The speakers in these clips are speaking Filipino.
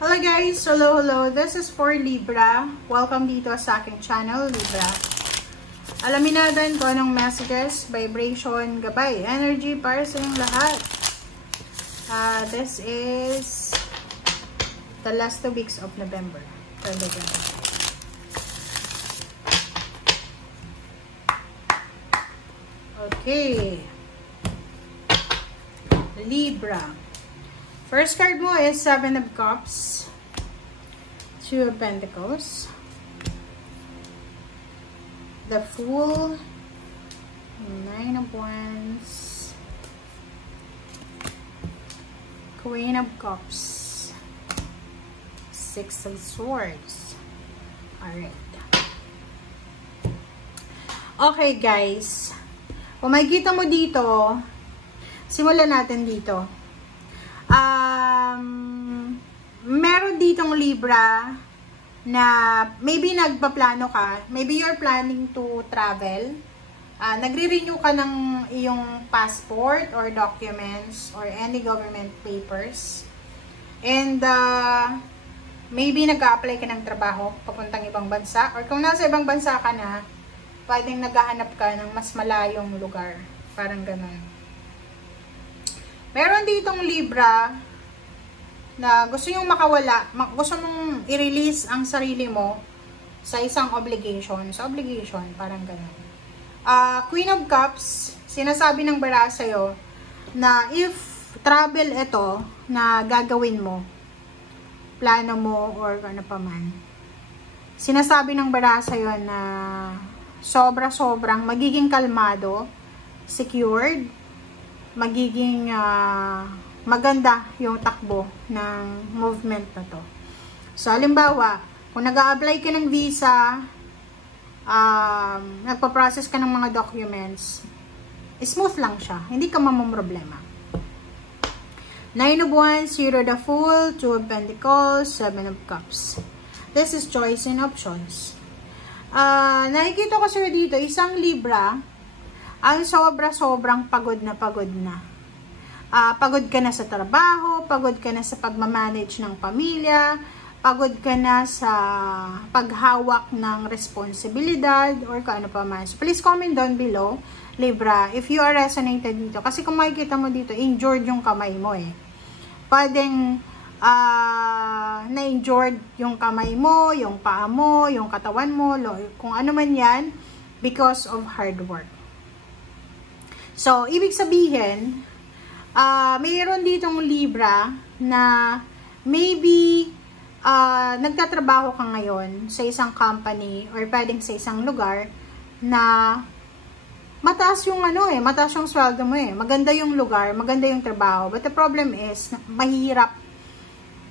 Hello guys! Hello! This is for Libra. Welcome dito sa aking channel, Libra. Alamin natin kung anong messages, vibration, gabay, energy para sa inyong lahat. This is the last 2 weeks of November. Okay. Libra. First card mo is 7 of Cups, 2 of Pentacles, the Fool, 9 of Wands, Queen of Cups, 6 of Swords. Alright. Okay guys, kung makikita mo dito, simulan natin dito. Meron ditong Libra na maybe nagpaplano ka, maybe you're planning to travel, nagre-renew ka ng iyong passport or documents or any government papers, and maybe nag-a-apply ka ng trabaho papuntang ibang bansa, or kung nasa ibang bansa ka na, pwedeng naghahanap ka ng mas malayong lugar, parang ganun. Meron ditong Libra na gusto yung makawala, gusto mong i-release ang sarili mo sa isang obligation. Sa obligation, parang gano'n. Queen of Cups, sinasabi ng bara sa'yo na if travel ito na gagawin mo, plano mo or ano pa man, sinasabi ng bara sa'yo na sobra-sobrang magiging kalmado, secured, magiging maganda yung takbo ng movement na to. So, halimbawa, kung nag-a-apply ka ng visa, nagpa-process ka ng mga documents, smooth lang siya. Hindi ka mamumroblema. 9 of Wands, Hero the Fool, 2 of Pentacles, 7 of Cups. This is choice and options. Nakikita ko sir dito, isang Libra, ang sobrang pagod na pagod na. Pagod ka na sa trabaho, pagod ka na sa pagmamanage ng pamilya, pagod ka na sa paghawak ng responsibilidad, or kung ano pa man. So, please comment down below, Libra, if you are resonated dito. Kasi kung makikita mo dito, injured yung kamay mo eh. Pwedeng na-injured yung kamay mo, yung paa mo, yung katawan mo, kung ano man yan, because of hard work. So, ibig sabihin, mayroon ditong Libra na maybe nagtatrabaho ka ngayon sa isang company or pwedeng sa isang lugar na mataas yung mataas yung sweldo mo eh. Maganda yung lugar, maganda yung trabaho. But the problem is, mahirap.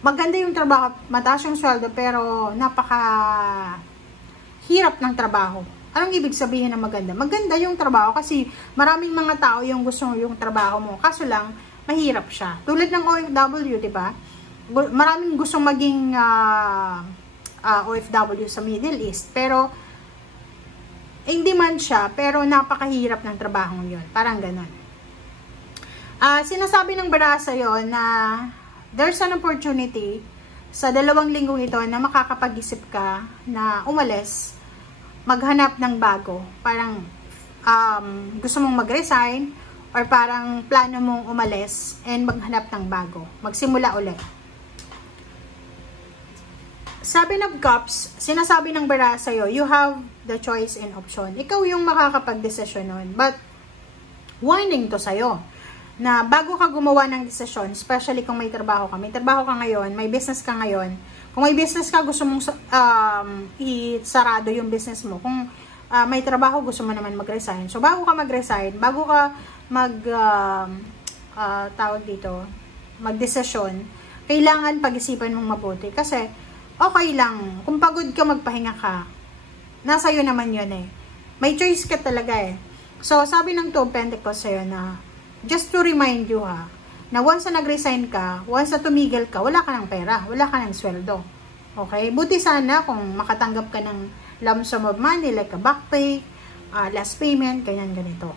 Maganda yung trabaho, mataas yung sweldo, pero napaka hirap ng trabaho. Anong ibig sabihin na maganda? Maganda yung trabaho kasi maraming mga tao yung gusto yung trabaho mo. Kaso lang, mahirap siya. Tulad ng OFW, di ba? Maraming gustong maging OFW sa Middle East. Pero, hindi man siya, pero napakahirap ng trabaho yun. Parang ganun. Sinasabi ng bara sa'yo na there's an opportunity sa 2 linggong ito na makakapag-isip ka na umalis, maghanap ng bago. Parang gusto mong mag-resign or parang plano mong umalis and maghanap ng bago. Magsimula ulit. Sabi ng Cups, sinasabi ng bara sa'yo, you have the choice and option. Ikaw yung makakapag-desisyon nun. But, warning to sa'yo na bago ka gumawa ng desisyon, especially kung may trabaho ka. May trabaho ka ngayon, may business ka ngayon. Kung may business ka, gusto mong i-sarado yung business mo. Kung may trabaho, gusto mo naman mag-resign. So, bago ka mag-resign, bago ka mag-desisyon, kailangan pag-isipan mong mabuti. Kasi, okay lang. Kung pagod ka, magpahinga ka. Nasa iyo naman yun eh. May choice ka talaga eh. So, sabi ng 2 of Pentacles sa'yo na, just to remind you na once na nag-resign ka, once na tumigil ka, wala ka ng pera, wala ka ng sweldo. Okay? Buti sana kung makatanggap ka ng lump sum of money, like a back pay, last payment, ganyan-ganito.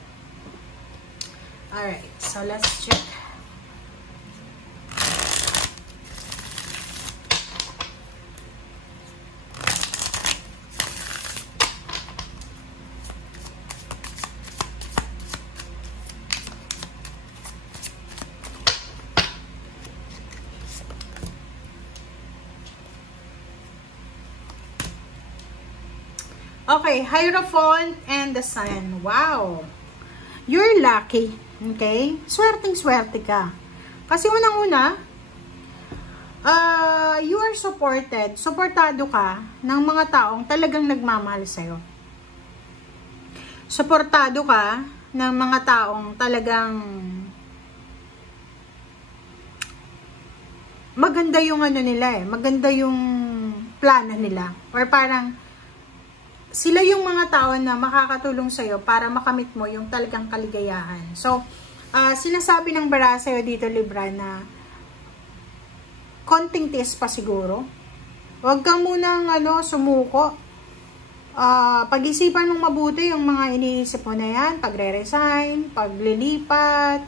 Alright, so let's check. Okay, Hierophant and the Sun. Wow! You're lucky. Okay? Swerteng-swerte ka. Kasi unang-una, you are supported. Suportado ka ng mga taong talagang nagmamahal sa'yo. Suportado ka ng mga taong talagang maganda yung ano nila eh. Maganda yung plano nila. Or parang sila yung mga tao na makakatulong sa'yo para makamit mo yung talagang kaligayahan. So, sinasabi ng bara sa'yo dito, Libra, na konting tiis pa siguro. Huwag kang munang sumuko. Pag-isipan mong mabuti yung mga iniisip mo na yan, pagre-resign, paglilipat,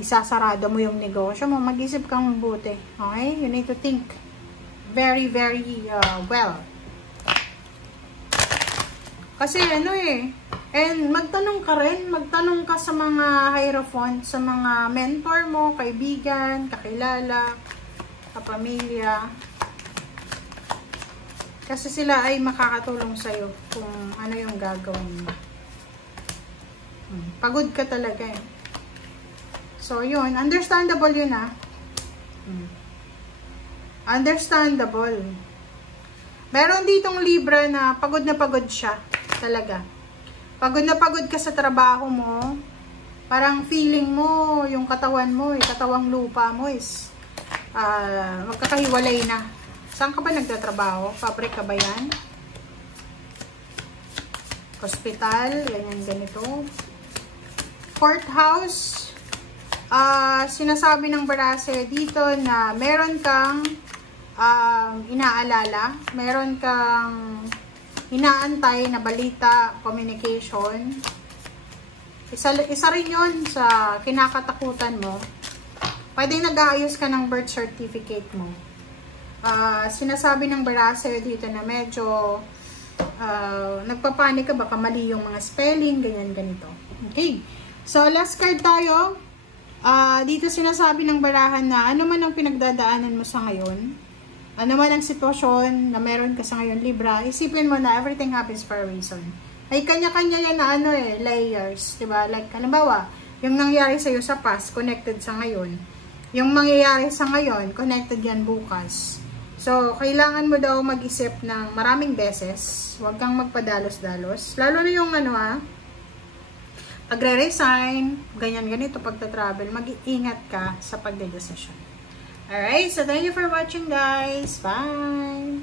isasarado mo yung negosyo mo, mag-isip kang mabuti. Okay? You need to think very, very well. Kasi and magtanong ka rin, magtanong ka sa mga Hierophant, sa mga mentor mo, kaibigan, kakilala, kapamilya. Kasi sila ay makakatulong sa'yo kung ano yung gagawin mo. Pagod ka talaga eh. So, yun. Understandable yun Understandable. Meron ditong Libra na pagod siya. Talaga. Pagod na pagod ka sa trabaho mo. Parang feeling mo, yung katawan mo, katawang lupa mo is magkakahiwalay na. Saan ka ba nagtatrabaho? Pabrika ba yan? Hospital, ganito. Courthouse. Sinasabi ng barase dito na meron kang inaalala, meron kang inaantay na balita, communication. Isa rin yun sa kinakatakutan mo. Pwede nag-aayos ka ng birth certificate mo. Sinasabi ng barase dito na medyo nagpapanik ka, baka mali yung mga spelling, ganito. Okay. So, last card tayo. Dito sinasabi ng barahan na ano man ang pinagdadaanan mo sa ngayon, ano man ang sitwasyon na meron ka sa ngayon, Libra, isipin mo na everything happens for a reason. Ay kanya-kanya yan na layers, diba? Like, halimbawa, yung nangyari sa'yo sa past, connected sa ngayon. Yung mangyayari sa ngayon, connected yan bukas. So, kailangan mo daw mag-isip ng maraming beses. Huwag kang magpadalos-dalos. Lalo na yung pagre-resign, ganito, pagta-travel, mag-iingat ka sa pagde-decision. Alright, so thank you for watching, guys. Bye!